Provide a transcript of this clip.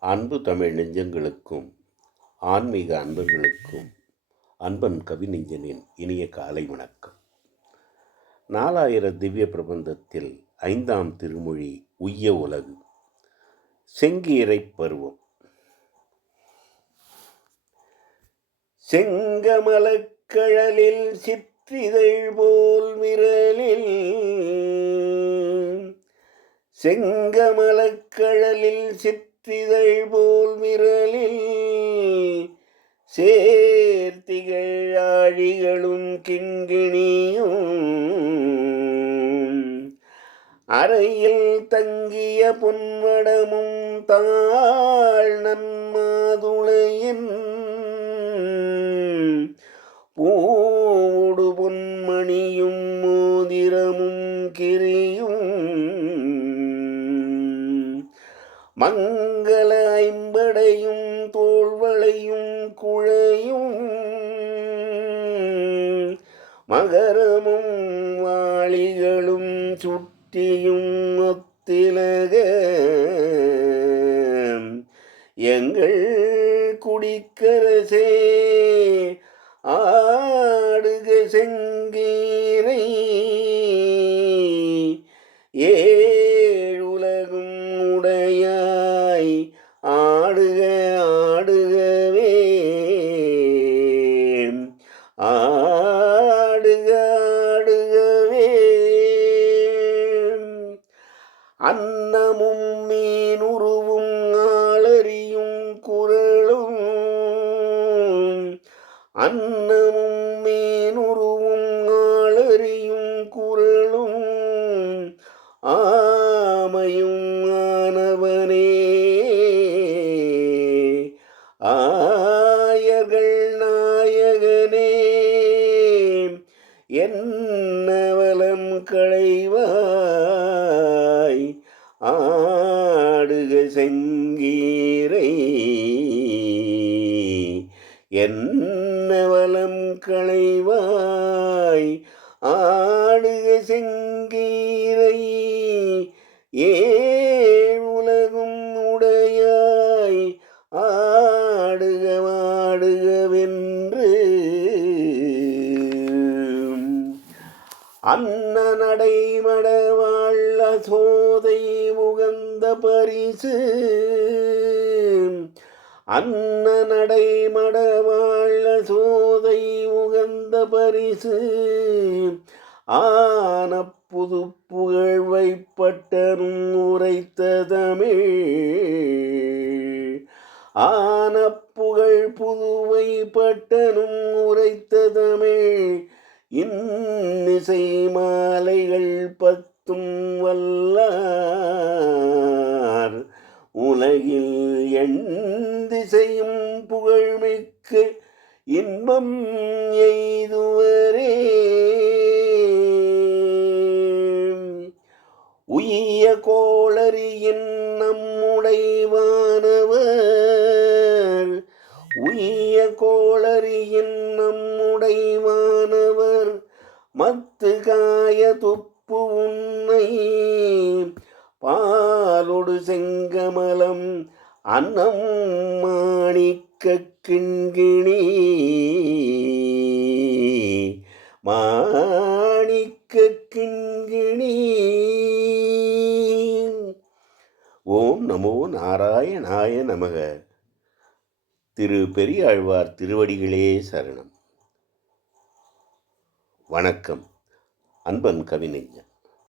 அன்பு தமிழ் நெஞ்சங்களுக்கும் ஆன்மீக அன்பர்களுக்கும் அன்பன் கவிநெஞ்சனின் இனிய காலை வணக்கம். நாலாயிர திவ்ய பிரபந்தத்தில் ஐந்தாம் திருமொழி உய்ய உலகு செங்கீரை பருவம். செங்கமலக்கழலில் சிற்றிதழ் போல் விரலில் செங்கமலக்கழலில் சித் சேர்த்திதழ் போல் விரலில் சேர்த்திகள் ஆழிகளும் கிண்கிணியும். அறையில் தங்கிய பொன்வடமும் தாழ் நன்மாதுளையின் பூடு பொன்மணியும் மோதிரமும் கிரியும். மங்கள ஐம்படையும் தோள்வளையும் குழையும் மகரமும் வாளிகளும் சுட்டியும் ஒத்திலக எங்கள் குடிக்கரசே ஆடுக செங்கீரை ஏ அன்னமும் மீனுருவும் ஆளறியும் குரலும். அன்னமும் மீனுருவும் ஆளறியும் குரலும். ஆமையும் ஆனவனே ஆயர்கள் நாயகனே என்ன வலம் களைவா ஆடுக செங்கீரை. என்ன என்னவலம் களைவாய்? ஆடுக செங்கீரை. ஏ அன்ன நடைமடவாழ் சோதை உகந்த பரிசு. அன்ன நடைமடவாழ சோதை உகந்த பரிசு. ஆன புது புகழ் வைப்பட்டரும் உரைத்த தமிழ். ஆன புகழ் புதுவை பட்டனும் உரைத்த தமிழ். இன்னிசை மாலைகள் பத்தும் வல்லார். உலகில் எண் திசையும் புகழ்மிக்க இன்பம் எய்துவரே. உய்ய கோளரியின் நம்முடைவானவர் உய்ய கோளரியின் நம்முடைவான் மத்து காய துப்பு உன்னை. பாலொடு செங்கமலம் அன்னம் மாணிக்க கிண்கிணி. மாணிக்க கிண்கிணி. ஓம் நமோ நாராயணாய நமக. திரு பெரியாழ்வார் திருவடிகளே சரணம். வணக்கம். அன்பன் கவிஞன்